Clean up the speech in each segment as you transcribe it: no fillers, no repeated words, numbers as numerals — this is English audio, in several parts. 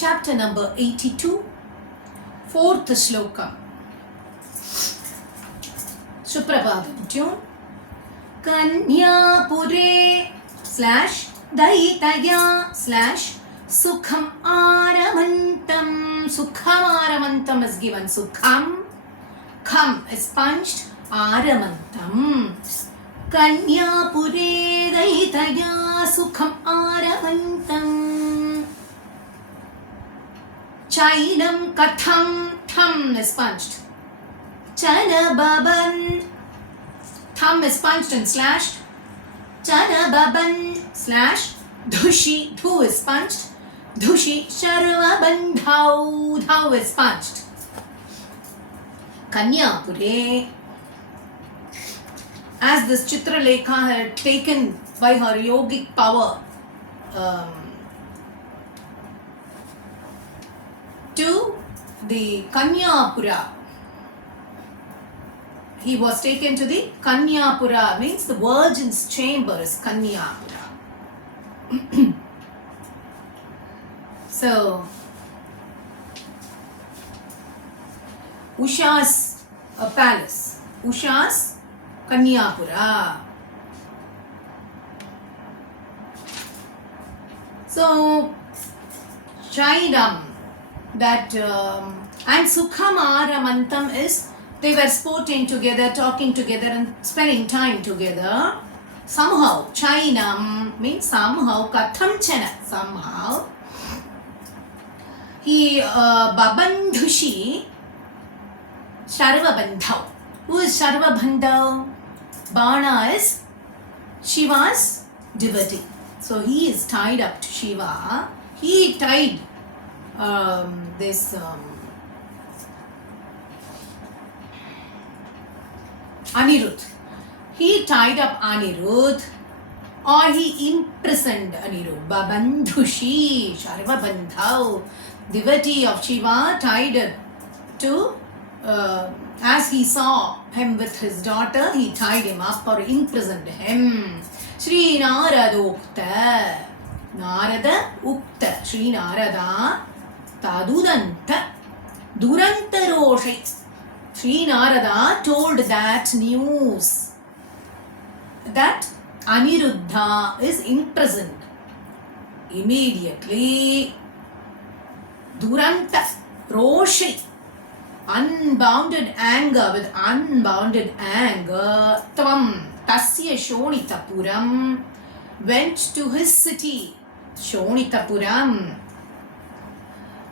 chapter number 82, fourth shloka. Suprabhadam tune. Kanyapure / Daitaya / Sukham Aramantam. Sukham Aramantam is given. Sukham. Kham is punched. Aramantam. Kanyapure Daitaya Sukham Aramantam. Chainam Katham. Tham is punched. Chanababan. Thumb is punched and slashed. Chanababan / Dhushi. Dhu is punched. Dhushi Sharvabandhau. Dhau is punched. Kanyapure. As this Chitralekha had taken by her yogic power to the Kanyapura. He was taken to the Kanyapura, means the virgin's chamber is Kanyapura. So, Usha's palace. Usha's Kanyapura. So, Chaidam, that and Sukham is they were sporting together, talking together and spending time together. Somehow, Chainam means somehow, Kathamchana, somehow. He Babandhushi Sharvabandhau. Who is Sharvabandhau? Bana is Shiva's devotee. So he is tied up to Shiva. He tied this Anirudh. He tied up Anirudh, or he imprisoned Anirudh. Babandhushi, Sharvabandhau, devotee of Shiva, tied to, as he saw him with his daughter, he tied him up or imprisoned him. Shri Naradokta. Narada Ukta. Shri Narada Tadudanta Durantaroshi. Shri Narada told that news that Aniruddha is imprisoned. Immediately, Duranta, Roshi, unbounded anger, with unbounded anger, Tvam, Tasya Shonitapuram, went to his city, Shonitapuram.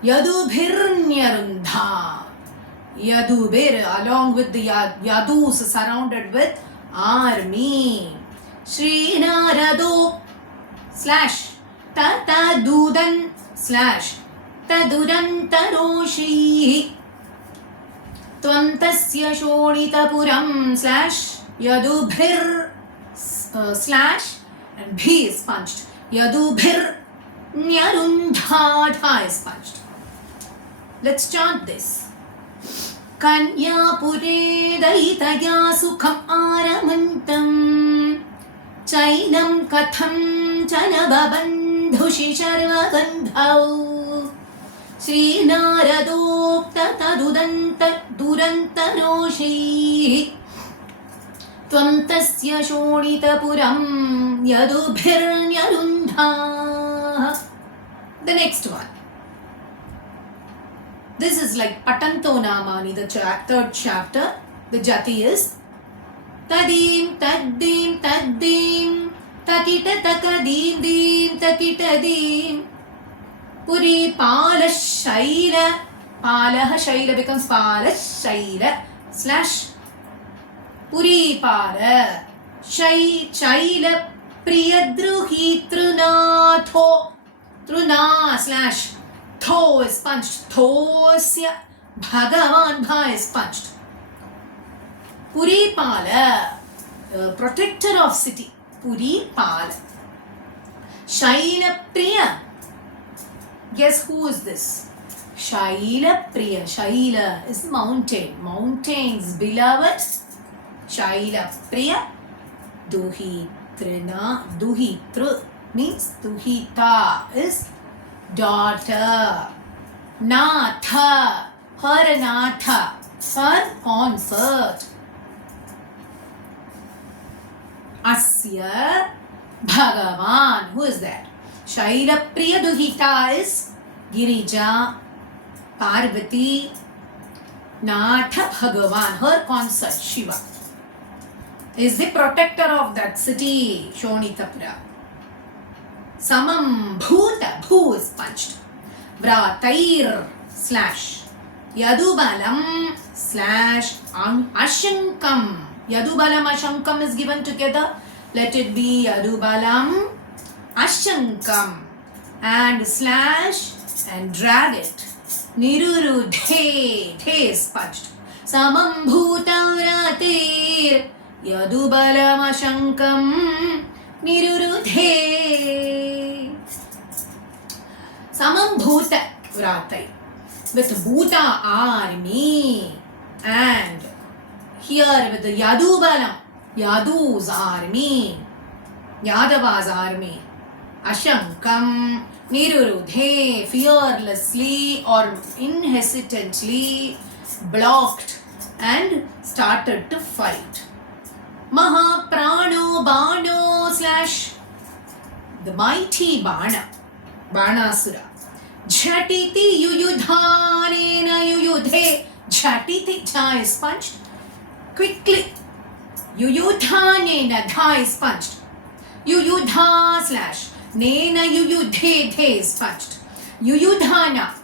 Yadubhirnyarundha. Yadubir, along with the Yadus, surrounded with army. Shri Narado / Tatadudan / Tadurantaroshi. Tvantasya Shonitapuram / Yadubhir / and bhi is punched. Yadubhir Nyarundha. Dha is punched. Let's chant this. Kanyapure Daitaya Sukham Aramantam. Chainam Katham Chanababandhushi Sharvabandhau. Shri Naradokta Tadudanta Durantaroshi. Tvantasya Shonitapuram Yadubhirnyarundha. The next one. This is like Patanto Namani, the third chapter. The jati is Tadim, Tadim, Tadim, Takita Takadim, Dim, Takita Dim. Puri Pala Shaila. Palaha Shaila becomes Pala Shaila / Puri Pala Shaila Priyadruhi Trunatho. Truna / Tho is punched. Thosya Bhagavan. Bha is punched. Puri Pala, protector of city. Puri Pala. Shaila Priya. Guess who is this? Shaila Priya. Shaila is mountain. Mountains beloved. Shaila Priya. Duhitru means Duhita is daughter. Natha, her Natha, her concert. Asya Bhagavan, who is that? Shailapriya Duhita is Girija, Parvati, Natha Bhagavan, her consort, Shiva, is the protector of that city, Shonitapura. Samam Bhuta, Bhu is punched. Vratair slash Yadubalam slash Ashankam. Yadubalam Ashankam is given together. Let it be Yadubalam Ashankam and slash and drag it. Nirurudhe, the is punched. Samam Bhuta Vratir Yadubalam Ashankam Nirurudhe. Samam Bhuta Vratai with Bhuta army and here with the Yadubalam, Yadu's army, Yadava's army, Ashankam Nirurudhe fearlessly or inhesitantly blocked and started to fight. Mahaprano Bano slash the mighty Bana, Banasura. Jhatiti Yuyudhanena Yuyudhe. Jhatiti, Jha is punched. Quickly. Yuyudhanena, Dha is punched. Yuyudha slash Nena Yuyudhe, The is punched. Yuyudhana.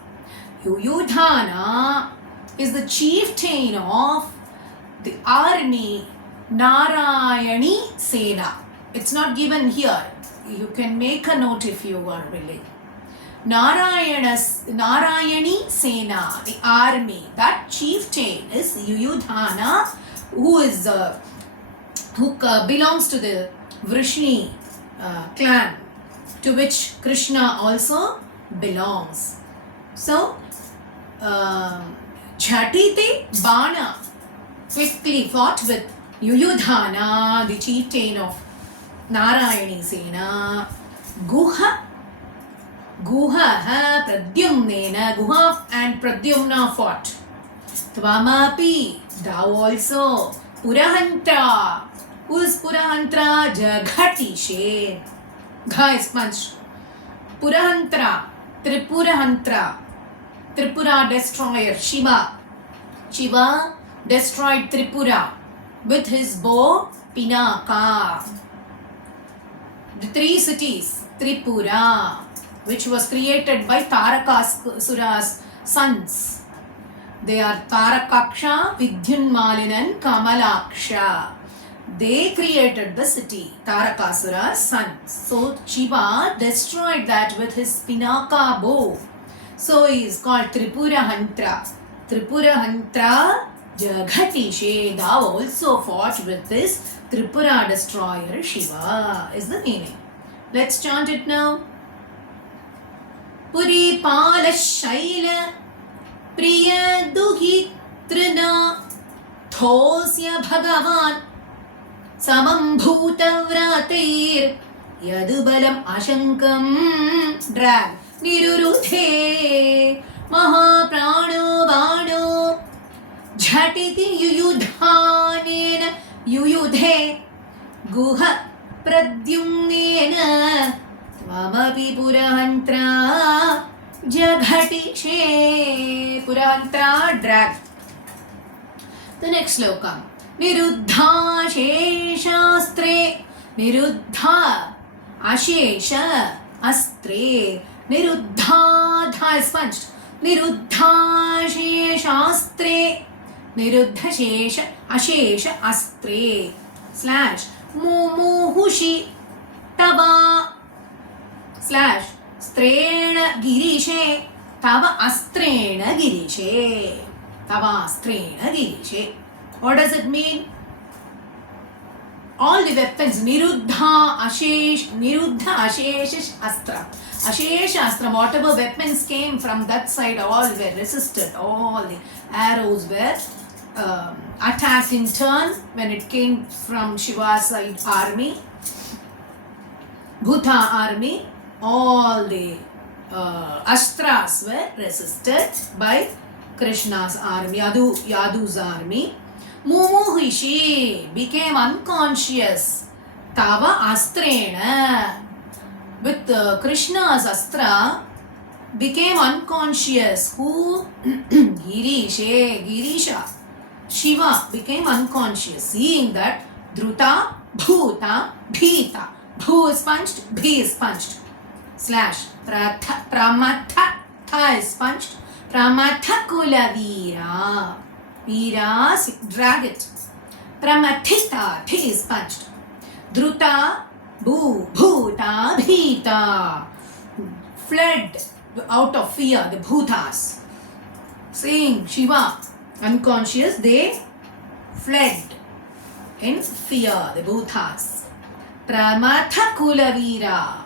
Yuyudhana is the chieftain of the army Narayani Sena. It's not given here. You can make a note if you are willing. Narayani Sena, the army, that chieftain is Yuyudhana, who is who belongs to the Vrishni clan, to which Krishna also belongs. So, Jhatiti Bana quickly fought with Yuyudhana, the chieftain of Narayani Sena. Guha Pradyumnena, Guha and Pradyumna fought. Tvamapi, thou also. Purahantra, who is Purahantra? Jagatishe. Gha is punched. Purahantra, Tripurahantra, Tripura destroyer, Shiva. Shiva destroyed Tripura with his bow Pinaka. The three cities, Tripura, which was created by Tarakasura's sons. They are Tarakaksha, Vidyunmalinan, Kamalaksha. They created the city, Tarakasura's sons. So Shiva destroyed that with his Pinaka bow. So he is called Tripurahantra. Tripurahantra Jagatishe, thou also fought with this Tripura destroyer Shiva, is the meaning. Let's chant it now. Puri Pala Shaila Priya Duhitrina Thosya Bhagavan Samam Bhuta Vratir Yadubalam Ashankam drag Nirurudhe Mahaprano Bano Jhatiti Yuyudhanena Yuyudhe Guha Pradyumnena Tvamapi Purahantra Jagatishe. Purahantra drag. The next sloka. Niruddha Sheshastre. Niruddha Ashesha Astre. Niruddha, Dha is punched. Niruddha Sheshastre. Niruddha Shesha Ashesha Astre slash Mumuhushi Tava slash Strena Girishe Tava Astrena Girishe. Tava Astrena Girishe. What does it mean? All the weapons, Niruddha Ashesh Astra. Ashesh Astra, whatever weapons came from that side, all were resisted. All the arrows were attacked in turn when it came from Shiva's side army, Bhuta army. All the astras were resisted by Krishna's army, Yadu's army. Mumuhishi became unconscious. Tava astrena. With Krishna's astra, became unconscious. Who? Girisha. Shiva became unconscious. Seeing that, Dhruta, Bhuta, Bhita. Bhu is punched, Bhi is punched. Slash. Pramatha, Tha is punched. Pramatha Kula Veera. Veera, drag it. Pramathita, Thi is punched. Dhruta, Bhuta, Bhita. Fled out of fear, the Bhutas. Saying Shiva, unconscious, they fled in fear, the Bhutas. Pramatha Kula Veera.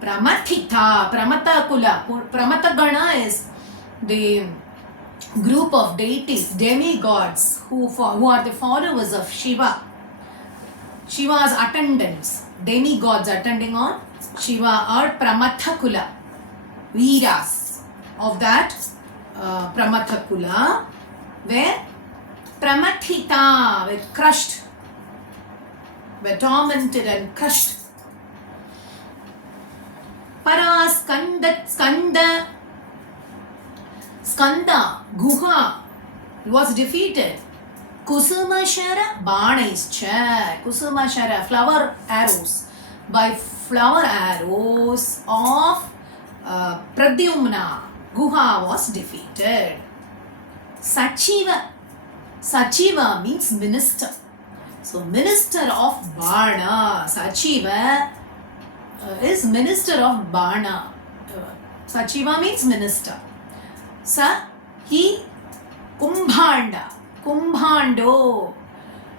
Pramathita, Pramata Kula. Pramata Gana is the group of deities, demigods who are the followers of Shiva. Shiva's attendants, demigods attending on Shiva are Pramatha Kula, Veeras of that Pramatha Kula, where Pramathita were crushed, were tormented and crushed. Skanda, Guha was defeated. Kusumashara Banaischa. Kusumashara, flower arrows. By flower arrows of Pradyumna, Guha was defeated. Sachiva means minister. So, minister of Bana. Sachiva is minister of Bana. Sachiva means minister. He Kumbhanda. Kumbhando.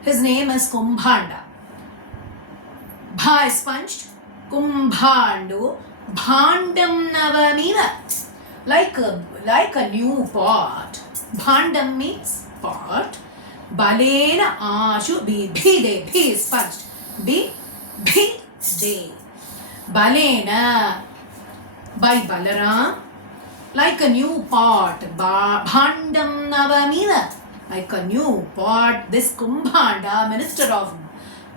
His name is Kumbhanda. Bha is punched. Kumbhando. Bhandam Navamiva. Like a new pot. Bhandam means pot. Balena Ashu Bhide. Bhi is punched. Bhide. Balena. By Balaram. Like a new pot. Bhandam Navamiva. Like a new pot. This Kumbhanda, minister of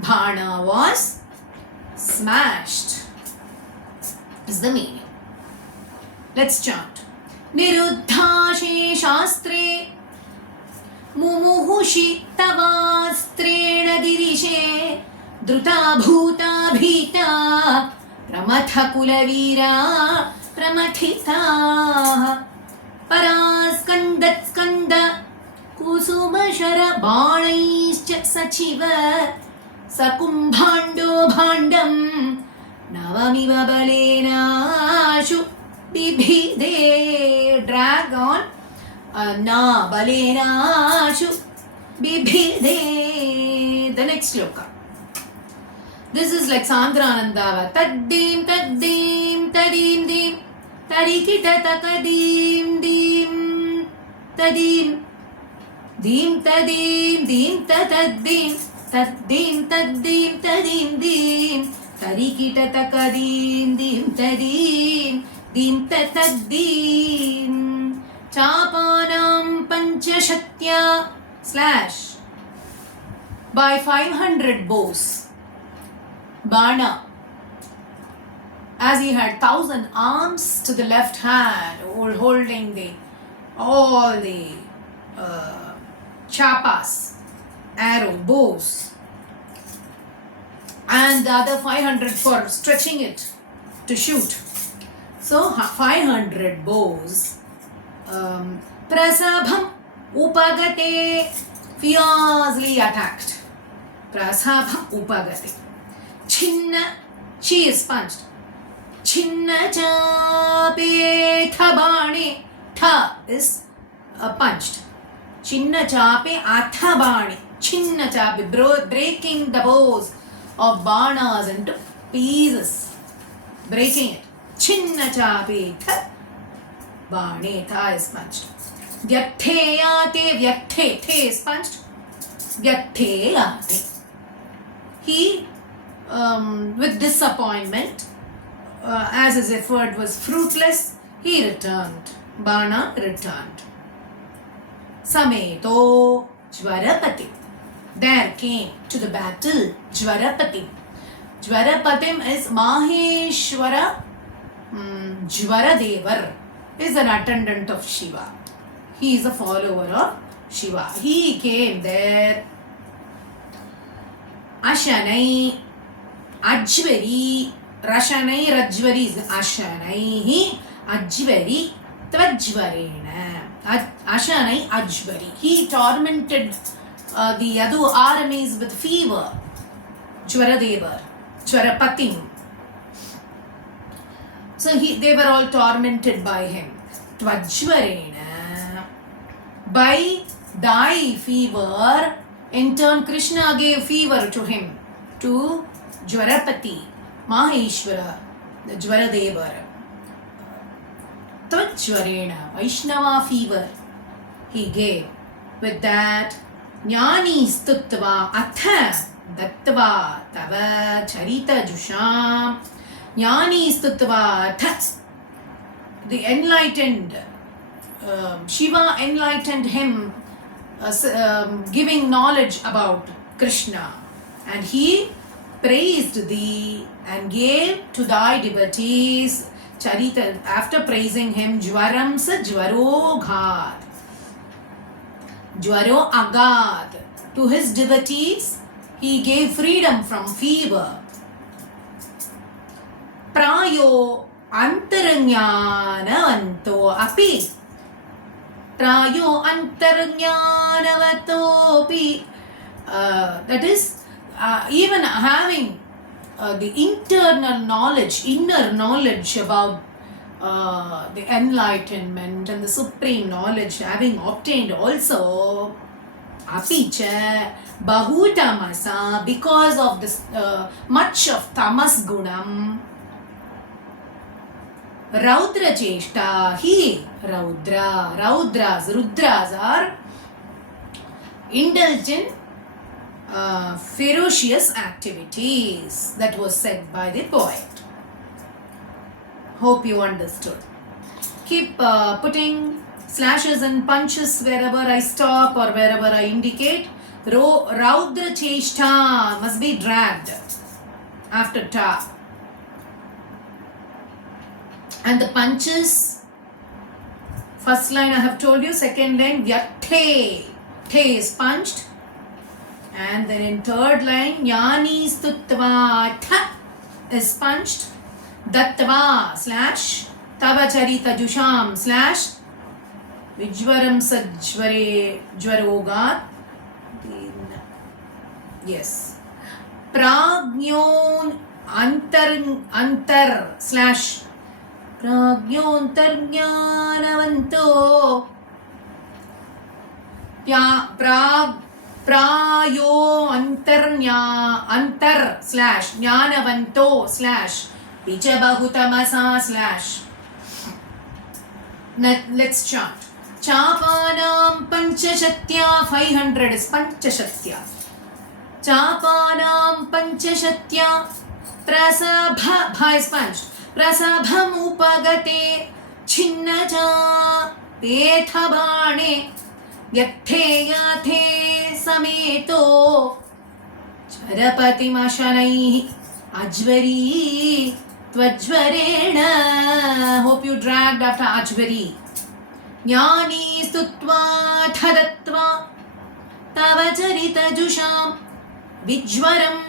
Bhana, was smashed. Is the meaning. Let's chant. Niruddhashe Shastre Mumuhushi Tavastrena Girishe Dhruta Bhuta Bhita Pramatha Kula Veera Pramathita Paraskandat Skanda Kusumashara Banaischa Sachiva Sakumbhando Bhandam Navamiva Balena Ashu Bibhide. Drag on Na Balena Ashu Bibhide. The next sloka. This is like Sandranandava. Taddim taddim tadim dim tarikita takadim dim tadim dim tadim dim taddim taddim taddim tadim dim tarikita takadim dim tadim dim taddim chapanam panchashatya slash by 500 bows. Bana, as he had 1,000 arms to the left hand, holding all the chapas, arrow, bows, and the other 500 for stretching it to shoot. So 500 bows. Prasabham upagate, fiercely attacked. Prasabham upagate. Chinna, she is punched. Chinna chape thabane. Tha is punched. Chinna chape athabane. Chinna chape, breaking the bows of banas into pieces. Breaking it. Chinna chape thabane. Tha is punched. Vyatheyate. Vyathe. The is punched. Vyatheyate. He with disappointment as his effort was fruitless, he returned. Bana returned. Sameto Jwarapati. There came to the battle Jwarapati. Jwarapatim is Maheshwara Jwaradevar is an attendant of Shiva. He is a follower of Shiva. He came there. Ashanai Ajvari Rashanai Rajvari is Ashanai Ajvari Tvajvarena Ashanai Ajvari. He tormented the other armies with fever. Jwaradevar, Jwarapatim. So they were all tormented by him. Tvajvarena. By thy fever, in turn Krishna gave fever to him, to Jwarapati, Maheshwara, the Jwaradevar. Tvajvarena, Vaishnava fever, he gave. With that, Jnani stutva atha dattva tava charita jusham. Jnani stutva atha. The enlightened, Shiva enlightened him, giving knowledge about Krishna, and he praised thee and gave to thy devotees charita. After praising him, jwaram sa jwaro ghat, jwaro agad, to his devotees he gave freedom from fever. Prayo antarajnanavanto api. Prayo antarajnanavatopi. That is, even having the internal knowledge, inner knowledge about the enlightenment and the supreme knowledge, having obtained also, apicha bahutamasa, because of this much of tamas gunam, Raudra Cheshta, he, Rudras are indulged in ferocious activities. That was said by the poet. Hope you understood. Keep putting slashes and punches wherever I stop or wherever I indicate. Raudra Cheshta must be dragged after ta. And the punches, first line I have told you, second line Vyathe. Te is punched. And then in third line, Jnani stutva tha is punched. Dattva slash Tava charita jusham slash Vijwaram sajvare jwarogat. Yes. Pragyon antar slash Pragyontarjnanavanto. Prayo antar slash jnanavanto slash Vijabahutamasa slash. Let's chant. Chapanam panchashatya, 500 is panchashatya. Chapanam panchashatya, prasabha, bha is punched. Prasabham upagate chinnaja pethabane vyathe yathe sameto charapati mashanai ajvari tvajvarena. Hope you dragged after ajvari. Jnani stutva thadatva tava charita jusham vijwaram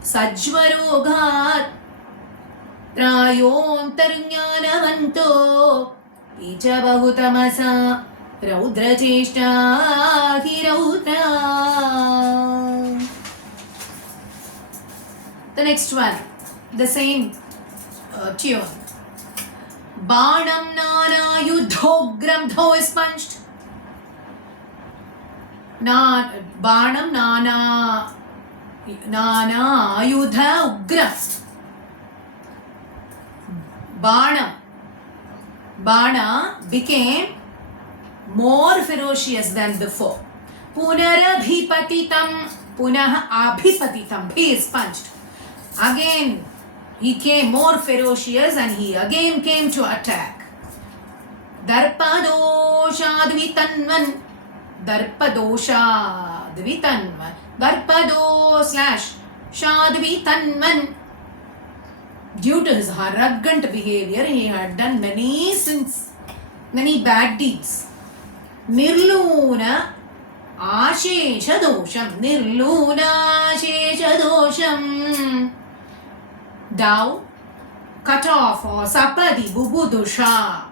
sajvarogat. Prayontарjnanavanto Vijabahutamasa Raudra Cheshta hi Raudra. The next one, the same tune. Banam nana yudhogram, tho is punched. Banam nana yudha ugra. Bana became more ferocious than before. Punarabhipatitam, punah abhipatitam. He is punched. Again, He came more ferocious and he again came to attack. Darpadosha Dvitanvan. Darpado slash Shadvitanvan. Due to his arrogant behavior, he had done many sins, many bad deeds. Nirluna Ashesha dosham. Nirluna Ashesha dosham. Thou cut off, or sapadi bubudusha.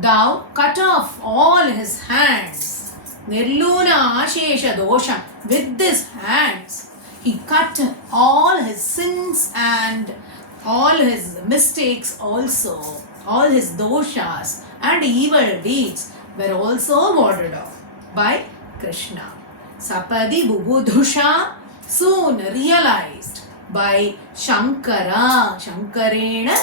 Thou cut off all his hands. Nirluna Ashesha dosham. With these hands, he cut all his sins and all his mistakes also. All his doshas and evil deeds were also warded off by Krishna. Sapadi Bubudhusha soon realized by Shankara. Shankarena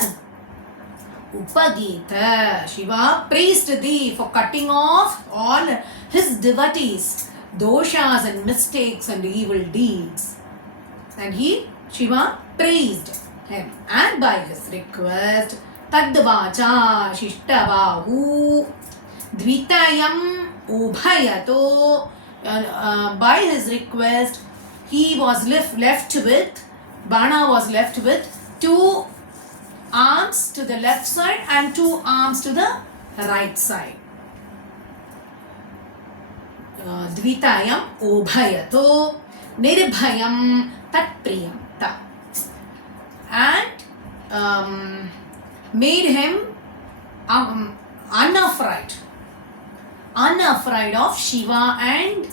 Upagita. Shiva praised thee for cutting off all his devotees' doshas and mistakes and evil deeds. And Shiva praised him. And by his request, Tadvacha Shishtabahu Dvitayam Ubhayato. By his request, he was left with, Bana was left with 2 arms to the left side and 2 arms to the right side. Dvitayam Ubhayato Nirbhayam Tatpriyam Ta. And made him unafraid of Shiva and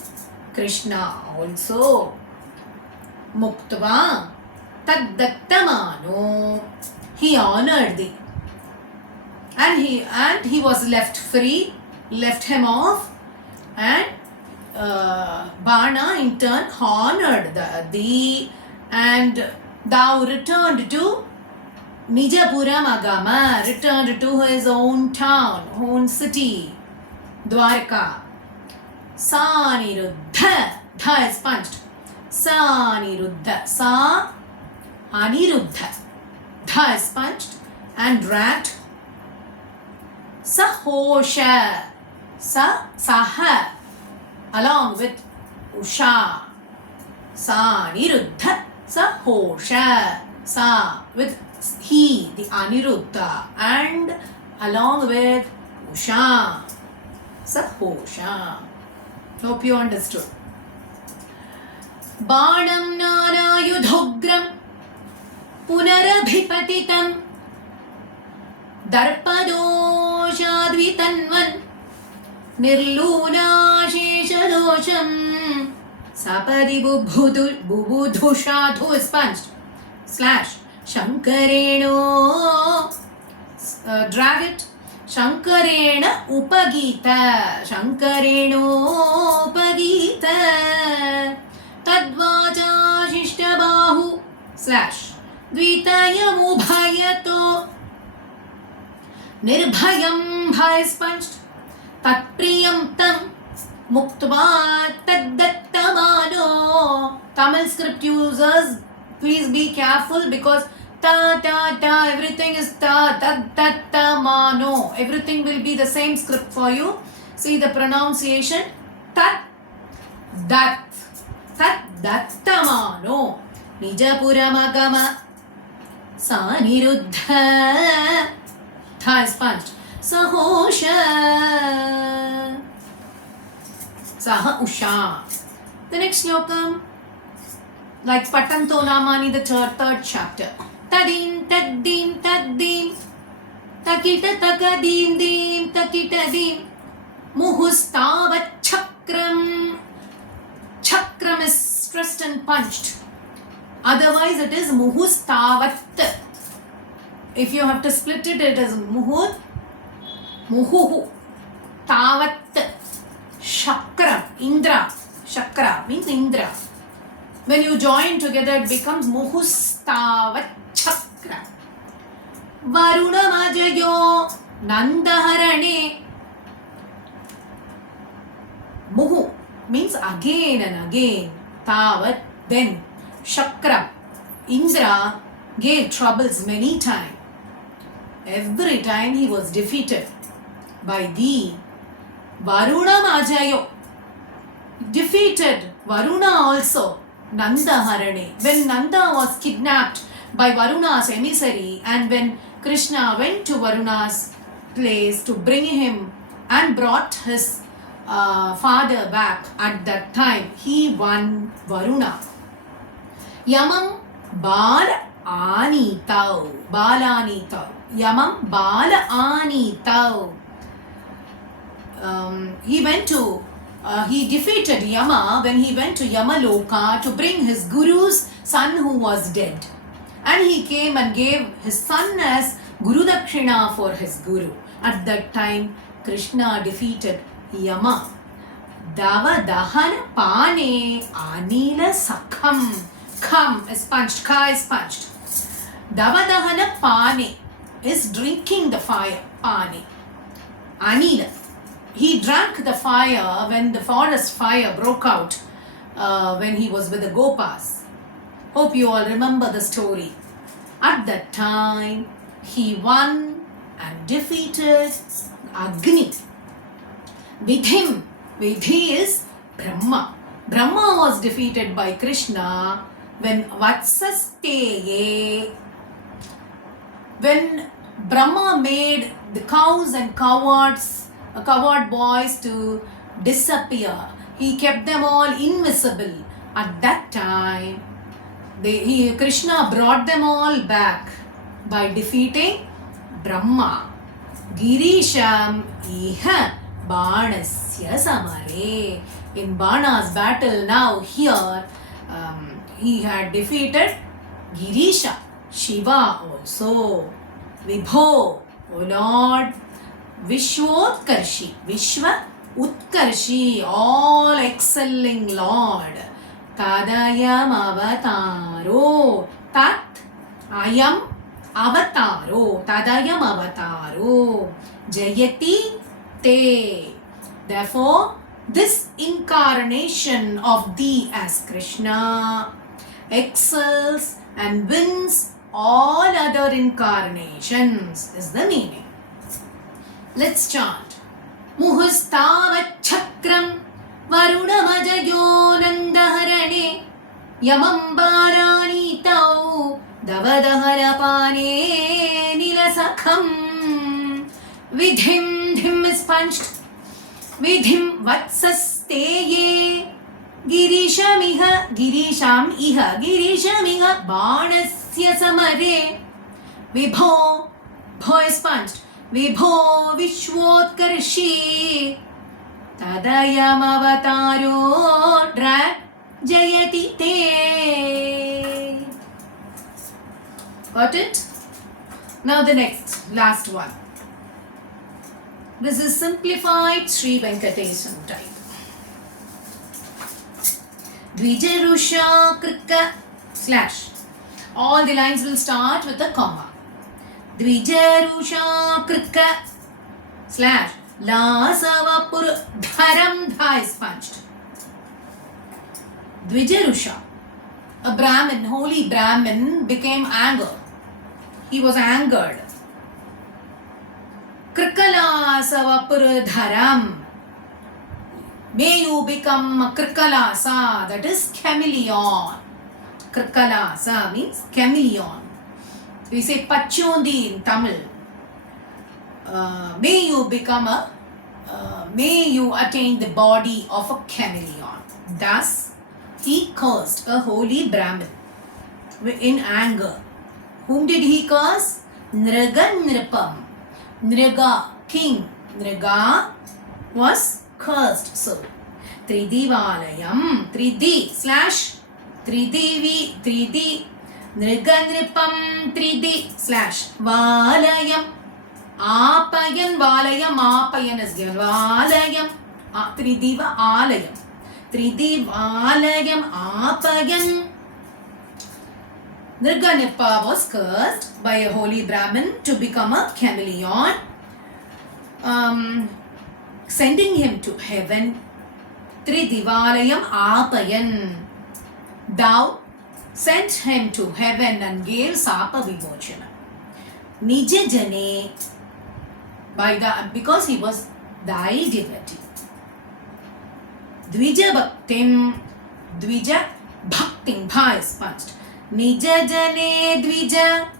Krishna also. Muktva Taddattamano. He honored thee. And he was left free, left him off, and Bana in turn honored thee, and thou returned to Nijapuram Agama, returned to his own town, own city, Dwarka. Saniruddha. Dha is punched. Saniruddha. Sa Aniruddha. Dha is punched and dragged. Sahosha. Saha. Along with Usha. Saniruddha. Sahosha. Sa with he, the Aniruddha, and along with Usha. Sahosha. Hope you understood. Banam Narayudhogram Punarabhipatitam Darpadoshadvitanvan Nirluna Sheshadosham Sapadi Bubudhushadhu is punched. Slash Shankareno. Drag it. Shankarena Upagita. Shankareno Upagita. Tadvacha Shishtabahu. Slash Dvitayam Ubhayato. Nirbhayam Bha is punched. Tatpriyam Tam Muktva Taddattamano. Tamil script users, please be careful because ta ta ta, everything is ta mano. Everything will be the same script for you. See the pronunciation. Tat dat. Tat dattamano. Nijapuramagama. Saniruddha. Tha is punched. Sahosha. Saha Usha. The next slokam, like Patanto Namani, the third chapter. Tadim, tadim, tadim, takita takadim, dim, takita dim, muhustavat chakram. Chakram is stressed and punched. Otherwise, it is muhustavat. If you have to split it, it is muhu, tavat, shakram, Indra. Shakra means Indra. When you join together, it becomes Muhustavat Chakra. Varuna Majayo Nandaharane. Muhu means again and again. Tavat, then. Shakra, Indra, gave troubles many times. Every time he was defeated by the Varuna Majayo. Defeated Varuna also, Nanda Harane. When Nanda was kidnapped by Varuna's emissary, and when Krishna went to Varuna's place to bring him and brought his father back, at that time he won Varuna. Yamam Bala Anitau. Yamam Bala Anitau. He defeated Yama when he went to Yamaloka to bring his guru's son who was dead. And he came and gave his son as Guru Dakshina for his guru. At that time, Krishna defeated Yama. Dava Dahana Pane Anila Sakham. Kham is punched, Ka is punched. Dava Dahana Pane is drinking the fire. Pane. Anila. He drank the fire when the forest fire broke out when he was with the Gopas. Hope you all remember the story. At that time, he won and defeated Agni. With him, Vidhi is Brahma. Brahma was defeated by Krishna when Vatsasteye, when Brahma made the cows and coward boys to disappear. He kept them all invisible. At that time, Krishna brought them all back by defeating Brahma. Girisham iha Banasya samare. In Bana's battle now here, he had defeated Girisha, Shiva also. Vibho, O Lord, Vishwotkarshi, Vishwa Utkarshi, all excelling Lord. Tadayam avataro, Tat ayam avataro, Tadayam avataro, Jayati te. Therefore, this incarnation of thee as Krishna excels and wins all other incarnations is the meaning. Let's chant. Muhustavat chakram varunamajayo nandaharane yamam baranitau davadaharapane nilasakham. Vidhim, dhim is punched. Vidhim vatsasteye girisham iha banasya samare. Vibho, bho is punched. Vibho vishwotkarshi tadayam avataro drag jayati te. Got it? Now the last one. This is simplified Sri Venkatesam type. Dvijarusha krika / all the lines will start with a comma. Dvijarusha krika / lasavapur dharam dha is punched. Dvijarusha, a Brahmin, holy Brahmin, became angered. He was angered. Krikalasa Vapuradharam. May you become a Krikalasa, that is chameleon. Krikalasa means chameleon. We say Pachondi in Tamil. May you become may you attain the body of a chameleon. Thus, he cursed a holy Brahmin in anger. Whom did he curse? Nriga Nripam. Nriga, king. Nriga was cursed. So, Tridivalayam, Tridi / Tridivi, Tridi, Nriga Nripam, Tridi / Valayam, Apayan, Valayam, Apayan is given. Valayam, Tridiva Alayam. Tridivalayam, Apayan. Nriga was cursed by a holy Brahmin to become a chameleon, sending him to heaven. Tridivalayam apayan. Thou sent him to heaven and gave Sapa Vimochana. Nija Jane, because he was thy devotee. Dvija Bhaktim, Dvija Bhaktim, Bha is punched. Nija Jane Dvija /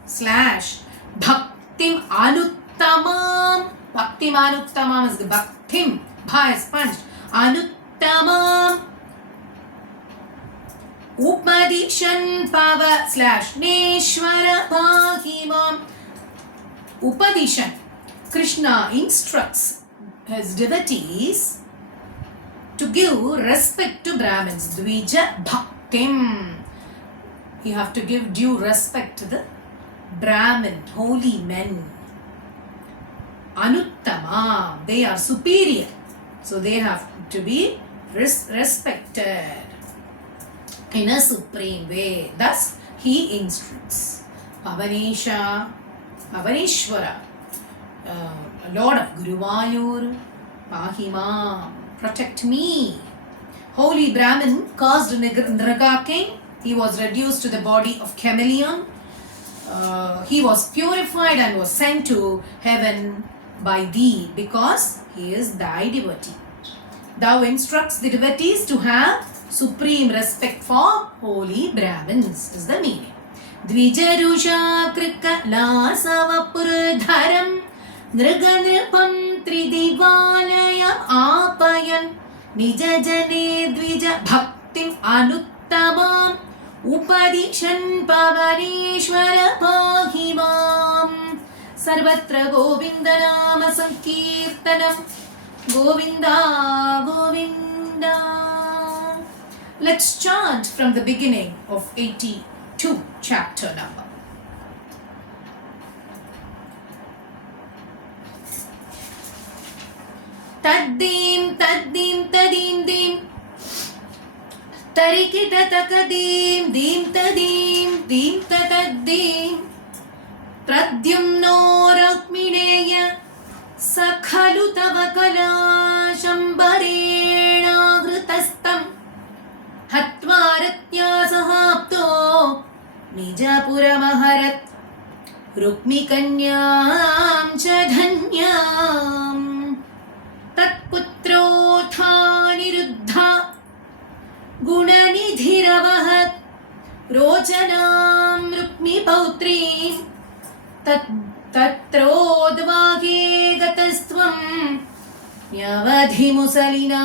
Bhaktim Anuttamam. Bhaktim Anuttamam is the Bhaktim, Bha is punched. Anuttamam Upadishan Pava / Neshwara Pahimam. Upadishan. Krishna instructs his devotees to give respect to Brahmins. Dvija Bhaktim. You have to give due respect to the Brahmin, holy men. Anuttama. They are superior. So they have to be respected in a supreme way. Thus, he instructs. Pavaneshwara, Lord of Guruvayur, Pahima, protect me. Holy Brahmin caused Nraga king. He was reduced to the body of chameleon. He was purified and was sent to heaven by thee because he is thy devotee. Thou instructs the devotees to have supreme respect for holy Brahmins, is the meaning. Dvijarusha krika lasava purdharam nriganripam tridivalayam apayan nijajane dvija bhaktim anuttamam upadishan pavaneshwara pahimam. Sarvatra Govinda Nama Sankirtanam. Govinda, Govinda. Let's chant from the beginning of 82 chapter number. Taddim, taddim, tadim, dim. Tarikita takadim, dim, tadim, dim, tataddim. Pradyumno Rakmineya Sakhalu Tavakala Shambarena Vritastam Hatvaratya Sahapto Nijapura Maharat Rukmikanyam Chadhanyam Tatputro Thaniruddha Gunanidhiravahat Rochanam Rukmi Pautrim Tatrodvage gatastvam Nyavadhimusalina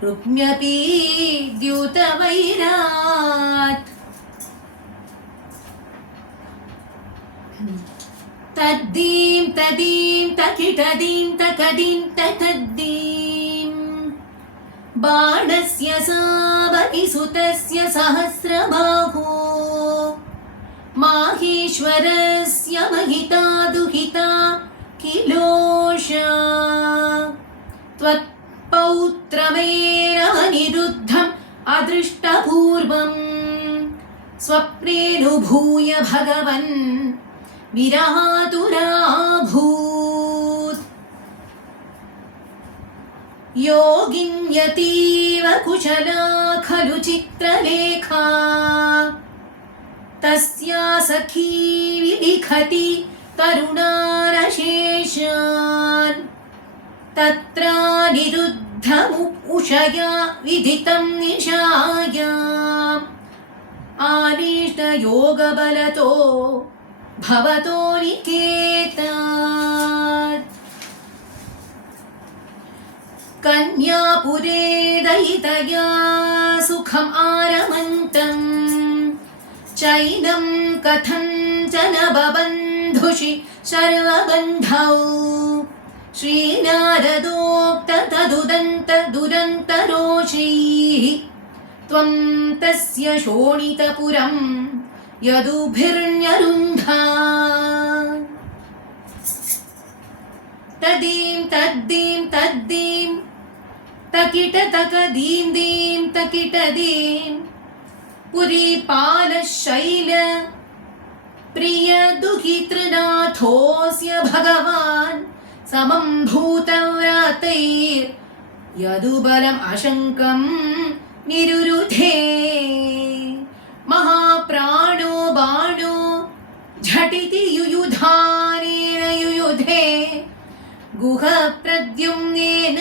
Rukmyapi Dyutavairat. Taddim tadim takitadim takadim tataddim Banasya sabati sutasya sahasrabahu Maheshwarasya mahita duhita kilosha Tvat pautramera niruddham adrishtapurvam Swapnenu bhuya bhagavan virahaturabhut Yoginyativa kushala khalu chitralekha Tasya sakhi vilikhati tarunarasheshan Tatra niruddhamu ushaya viditam nishayam Anishta yoga balato bhavato niketat Kanyapure dayitaya sukham aramantam Chainam katham janababandhushi sarvabandhau Srinadadokta tadudanta durantaroshi Tvam tasya shonitapuram yadubhirnyarundha Tadim taddim taddim Takita takadim dim takita dim Puri pala shaila Priya duhitrinathosya bhagavan Samam bhutavratir Yadubalam ashankam nirurudhe महाप्राणो बाणो झटिति युयुधानेन युयुधे गुहप्रद्युम्नेन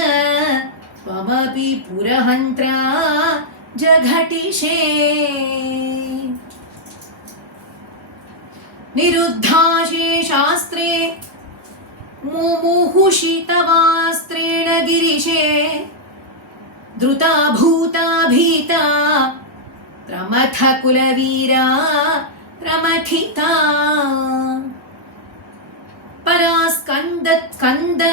त्वमपि पुरहन्त्रा जघटिषे निरुद्धाशे शास्त्रे मुमुहुषि तवास्त्रेण गिरिशे द्रुता भूता भीता प्रमथ कुलवीरा प्रमथिता परास्कन्द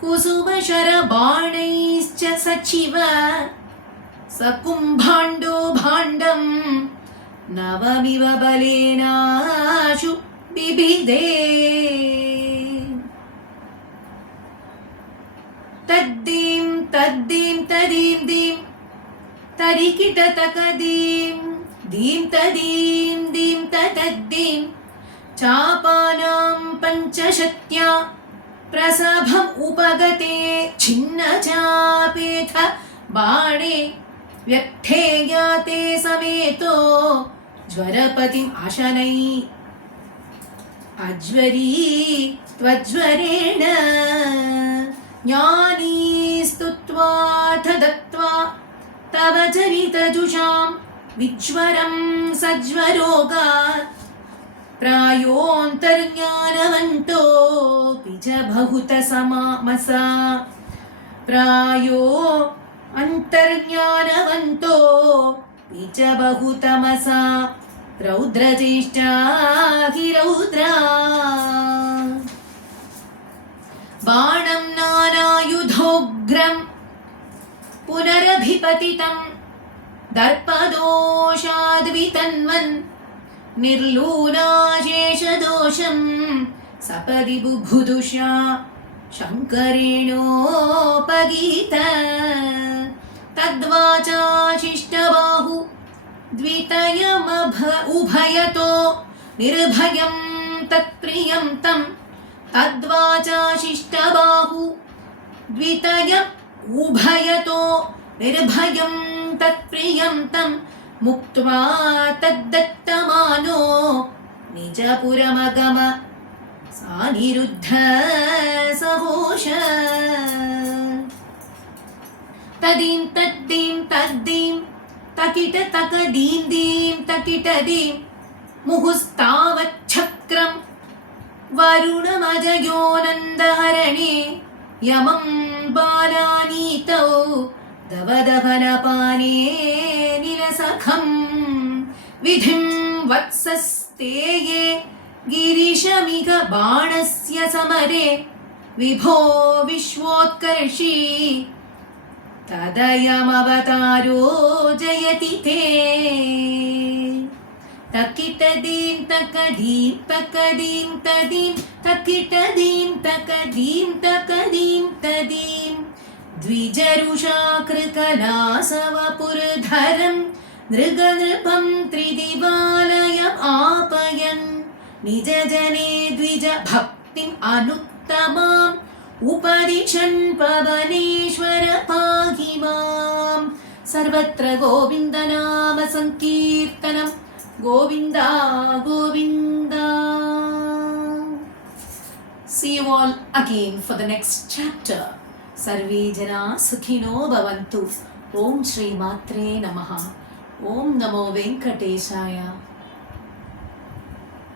कुसुमशरबाणैश्च सचिव सकुम्भाण्डो भाण्डं नवमिव बलेनाशु बिभिदे तद्दीं तद्दीं तदीं दीं तरिकिटतकदीं दीं तदीं दीं तद्दीं चापानां पञ्चशत्या प्रसभम् उपगते छिन्नचापेथ बाणे व्यक्थे ज्ञाते समेतो ज्वरपतिम् आशनै अज्वरी त्वज्वरेण ज्ञानी स्तुत्वाथ दत्त्वा तव चरितजुषां विज्वरं सज्वरोगात् प्रायोऽन्तर्ज्ञानवन्तोऽपि च बहुत समामसा प्रायो अन्तर्ज्ञानवन्तोऽपि च बहुतमसा रौद्रचेष्टा हि रौद्रा बाणं नानायुधोग्रं पुनरभिपतितं दर्पदोषाद्वितन्वन् निर्लूनाशेषदोषं सपदि बुभुदुषा शङ्करेणोपगीत तद्वाचा शिष्टबाहु उभयतो निर्भयं तत्प्रियं तं तद्वाचा शिष्टबाहु उभयतो निर्भयं तत्प्रियं तं मुक्त्वा तद्दत्तमानो निजपुरमगम सानिरुद्ध सहोष तदीं तद्दीं तद्दीं तकिट तकदीं दीं तकिटदीं मुहुस्तावच्छक्रं वरुणमजयोनन्दहरणे यमं बालानीतौ दवदहनपाने निरसखं विधिं वत्सस्तेये गिरिशमिग बाणस्य समरे विभो विश्वोत्कर्षी तदयमवतारो जयति ते तकिटदीं तकदीं तकदीं तदीं तकिटदीं तकदीं तकदीं तदीं द्विजरुषाकृकलासवपुरधरं नृगनृपं त्रिदिवालयम् आपयन् निजजने द्विज भक्तिम् अनुत्तमाम् उपदिशन् पवनेश्वर पाहि माम् सर्वत्र गोविन्दनाम संकीर्तनं Govind Govind See you all again for the next chapter. सर्वे जना सुखिनो भवन्तु. ओम श्री मात्रे नमः. ओम नमो वेंकटेशाय.